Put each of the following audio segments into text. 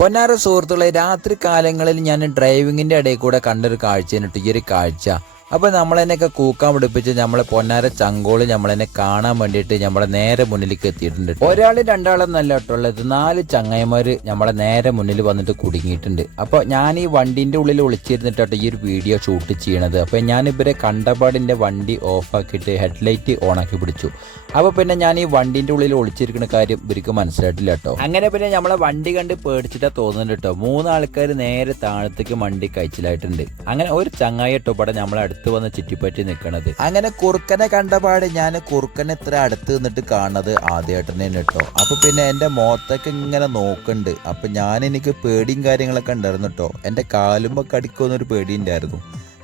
പൊന്നാര സുഹൃത്തുക്കളെ, രാത്രി കാലങ്ങളിൽ ഞാൻ ഡ്രൈവിങ്ങിൻ്റെ ഇടയിൽ കൂടെ കണ്ടൊരു കാഴ്ചയാണ് ഈ ഒരു കാഴ്ച. അപ്പോൾ നമ്മളെന്നൊക്കെ കൂക്കാൻ പിടിപ്പിച്ച് നമ്മളെ പൊന്നാര ചങ്കോള് നമ്മളെന്നെ കാണാൻ വേണ്ടിയിട്ട് നമ്മളെ നേരെ മുന്നിലേക്ക് എത്തിയിട്ടുണ്ട്. ഒരാൾ രണ്ടാളെന്നല്ല കേട്ടുള്ളത്, 4 ചങ്ങായിമാർ നമ്മളെ നേരെ മുന്നിൽ വന്നിട്ട് കുടുങ്ങിയിട്ടുണ്ട്. അപ്പോൾ ഞാൻ ഈ വണ്ടീൻ്റെ ഉള്ളിൽ ഒളിച്ചിരുന്നിട്ടോ ഈ ഒരു വീഡിയോ ഷൂട്ട് ചെയ്യണത്. അപ്പോൾ ഞാൻ ഇവരെ കണ്ടപാടിൻ്റെ വണ്ടി ഓഫാക്കിയിട്ട് ഹെഡ്ലൈറ്റ് ഓണാക്കി പിടിച്ചു. അപ്പോൾ പിന്നെ ഞാൻ ഈ വണ്ടീൻ്റെ ഉള്ളിൽ ഒളിച്ചിരിക്കുന്ന കാര്യം ഇവർക്ക് മനസ്സിലായിട്ടില്ല കേട്ടോ. അങ്ങനെ പിന്നെ നമ്മളെ വണ്ടി കണ്ട് പേടിച്ചിട്ടാ തോന്നുന്നുണ്ട് കേട്ടോ. 3 ആൾക്കാർ നേരെ താഴത്തേക്ക് വണ്ടി കഴിച്ചിലായിട്ടുണ്ട്. അങ്ങനെ ഒരു ചങ്ങായി കേട്ടോ ഇവിടെ നമ്മളെ അടുത്ത് വന്ന് ചുറ്റിപ്പറ്റി നിൽക്കണത്. അങ്ങനെ കുറുക്കനെ കണ്ടപാട് ഞാൻ കുറുക്കനെ ഇത്ര അടുത്ത് നിന്നിട്ട് കാണുന്നത് ആദ്യമായിട്ട് തന്നെ കേട്ടോ. അപ്പൊ പിന്നെ എന്റെ മുഖത്തൊക്കെ ഇങ്ങനെ നോക്കുന്നുണ്ട്. അപ്പൊ എനിക്ക് പേടിയും കാര്യങ്ങളൊക്കെ ഉണ്ടായിരുന്നു കേട്ടോ. എന്റെ കാലുമ്പോ കടിക്കുമെന്നൊരു പേടി ഉണ്ടായിരുന്നു.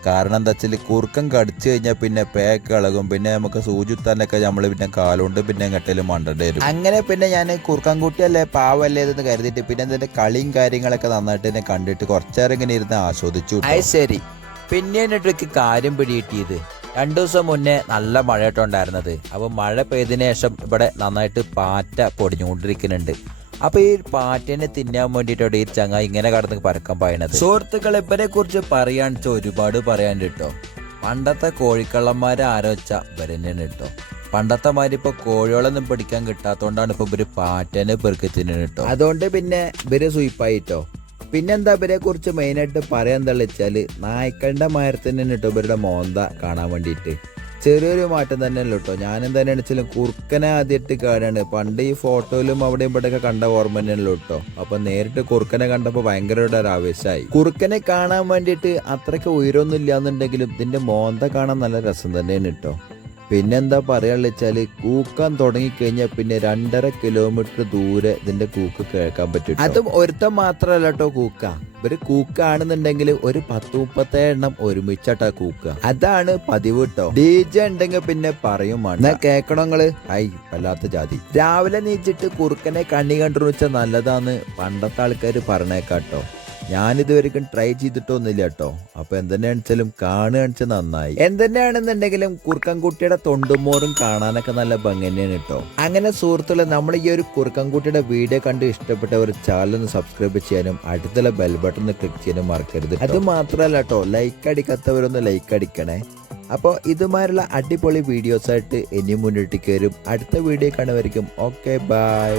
കാരണം എന്താ വെച്ചാൽ കുറുക്കൻ കടിച്ചു കഴിഞ്ഞാൽ പിന്നെ പേക്ക് ഇളകും, പിന്നെ നമുക്ക് സൂചിത്താനൊക്കെ നമ്മൾ പിന്നെ കാലുകൊണ്ട് പിന്നെ എങ്ങട്ടേലും മണ്ടേണ്ടി വരും. അങ്ങനെ പിന്നെ ഞാൻ കുറുക്കൻ കുട്ടിയല്ലേ പാവല്ലേ എന്ന് കരുതിയിട്ട് പിന്നെ ഇതിന്റെ കളിയും കാര്യങ്ങളൊക്കെ നന്നായിട്ട് എന്നെ കണ്ടിട്ട് കുറച്ചേരം ഇങ്ങനെ ഇരുന്ന് ആസ്വദിച്ചു. ശരി, പിന്നെയാണ് എനിക്ക് കാര്യം പിടികിട്ടിയത്. 2 ദിവസം മുന്നേ നല്ല മഴ ഉണ്ടായിരുന്നത്. അപ്പോൾ മഴ പെയ്തതിനു ശേഷം ഇവിടെ നന്നായിട്ട് പാറ്റ പൊടിഞ്ഞുകൊണ്ടിരിക്കുന്നുണ്ട്. അപ്പൊ ഈ പാറ്റേനെ തിന്നാൻ വേണ്ടിയിട്ടോ ഈ ചങ്ങായി ഇങ്ങനെ കടന്ന് പരക്കം പായണത്. സുഹൃത്തുക്കളെ, ഇവരെ കുറിച്ച് പറയാന്ന് വെച്ചാൽ ഒരുപാട് പറയാൻ കേട്ടോ. പണ്ടത്തെ കോഴിക്കള്ളന്മാരെ ആലോചിച്ച ഇവരെന്നെയാണ് കേട്ടോ. പണ്ടത്തെ മാതിരി ഇപ്പൊ കോഴികളൊന്നും പിടിക്കാൻ കിട്ടാത്തോണ്ടാണ് ഇപ്പൊ ഇവര് പാറ്റേനെ പെറുക്കി തിന്നു കേട്ടോ. അതുകൊണ്ട് പിന്നെ ഇവര് സ്വീപ്പായിട്ടോ. പിന്നെന്താ ഇവരെ കുറിച്ച് മെയിനായിട്ട് പറയാൻ എന്താ വെച്ചാല്, നായ്ക്കളുടെ മരത്തിന് കേട്ടോ ഇവരുടെ മോന്ത കാണാൻ വേണ്ടിയിട്ട് ചെറിയൊരു മാറ്റം തന്നെയല്ലോ കേട്ടോ. ഞാനെന്താണെന്ന് വെച്ചാലും കുറുക്കനെ ആദ്യമായിട്ട് കാണാണ്. പണ്ട് ഈ ഫോട്ടോയിലും അവിടെ ഇവിടെയൊക്കെ കണ്ട ഓർമ്മ തന്നെയല്ലോ കേട്ടോ. അപ്പൊ നേരിട്ട് കുറുക്കനെ കണ്ടപ്പോൾ ഭയങ്കര ഒരു ആവേശമായി. കുറുക്കനെ കാണാൻ വേണ്ടിയിട്ട് അത്രയ്ക്ക് ഉയരമൊന്നും ഇല്ലാന്നുണ്ടെങ്കിലും ഇതിന്റെ മോന്ത കാണാൻ നല്ല രസം തന്നെയാണ് കേട്ടോ. പിന്നെന്താ പറയാന്ന് വെച്ചാല്, കൂക്കാൻ തുടങ്ങിക്കഴിഞ്ഞാൽ പിന്നെ 2.5 കിലോമീറ്റർ ദൂരെ ഇതിന്റെ കൂക്ക് കേൾക്കാൻ പറ്റും. അതും ഒരുത്തം മാത്രല്ല കേട്ടോ കൂക്ക. ഇവര് കൂക്കാണെന്നുണ്ടെങ്കിൽ ഒരു 10-37 എണ്ണം ഒരുമിച്ചാട്ടാ കൂക്ക. അതാണ് പതിവ് കേട്ടോ. DJ ഉണ്ടെങ്കിൽ പിന്നെ പറയുമാണ് കേക്കണങ്ങള്. വല്ലാത്ത ജാതി. രാവിലെ നീച്ചിട്ട് കുറുക്കനെ കണ്ണി കണ്ടു വെച്ചാൽ നല്ലതാന്ന് പണ്ടത്തെ ആൾക്കാർ പറഞ്ഞേക്കാട്ടോ. ഞാനിതുവരെയും ട്രൈ ചെയ്തിട്ടൊന്നുമില്ല കേട്ടോ. അപ്പൊ എന്തെന്നെയാണെച്ചാലും കാണുകയാണെച്ചാൽ നന്നായി. എന്തെന്നെയാണെന്നുണ്ടെങ്കിലും കുറുക്കൻകുട്ടിയുടെ തൊണ്ടുമോറും കാണാനൊക്കെ നല്ല ഭംഗി തന്നെയാണ് കേട്ടോ. അങ്ങനെ സുഹൃത്തുക്കളെ, നമ്മൾ ഈ ഒരു കുറുക്കൻകുട്ടിയുടെ വീഡിയോ കണ്ട് ഇഷ്ടപ്പെട്ട ഒരു ചാനൽ ഒന്ന് സബ്സ്ക്രൈബ് ചെയ്യാനും അടുത്തുള്ള ബെൽ ബട്ടൺ ക്ലിക്ക് ചെയ്യാനും മറക്കരുത്. അത് മാത്രമല്ല കേട്ടോ, ലൈക്ക് അടിക്കാത്തവരൊന്ന് ലൈക്ക് അടിക്കണേ. അപ്പോൾ ഇതുമാരുള്ള അടിപൊളി വീഡിയോസായിട്ട് ഇനി മുന്നോട്ടേക്ക് വരും. അടുത്ത വീഡിയോ കാണുമായിരിക്കും. Okay, by.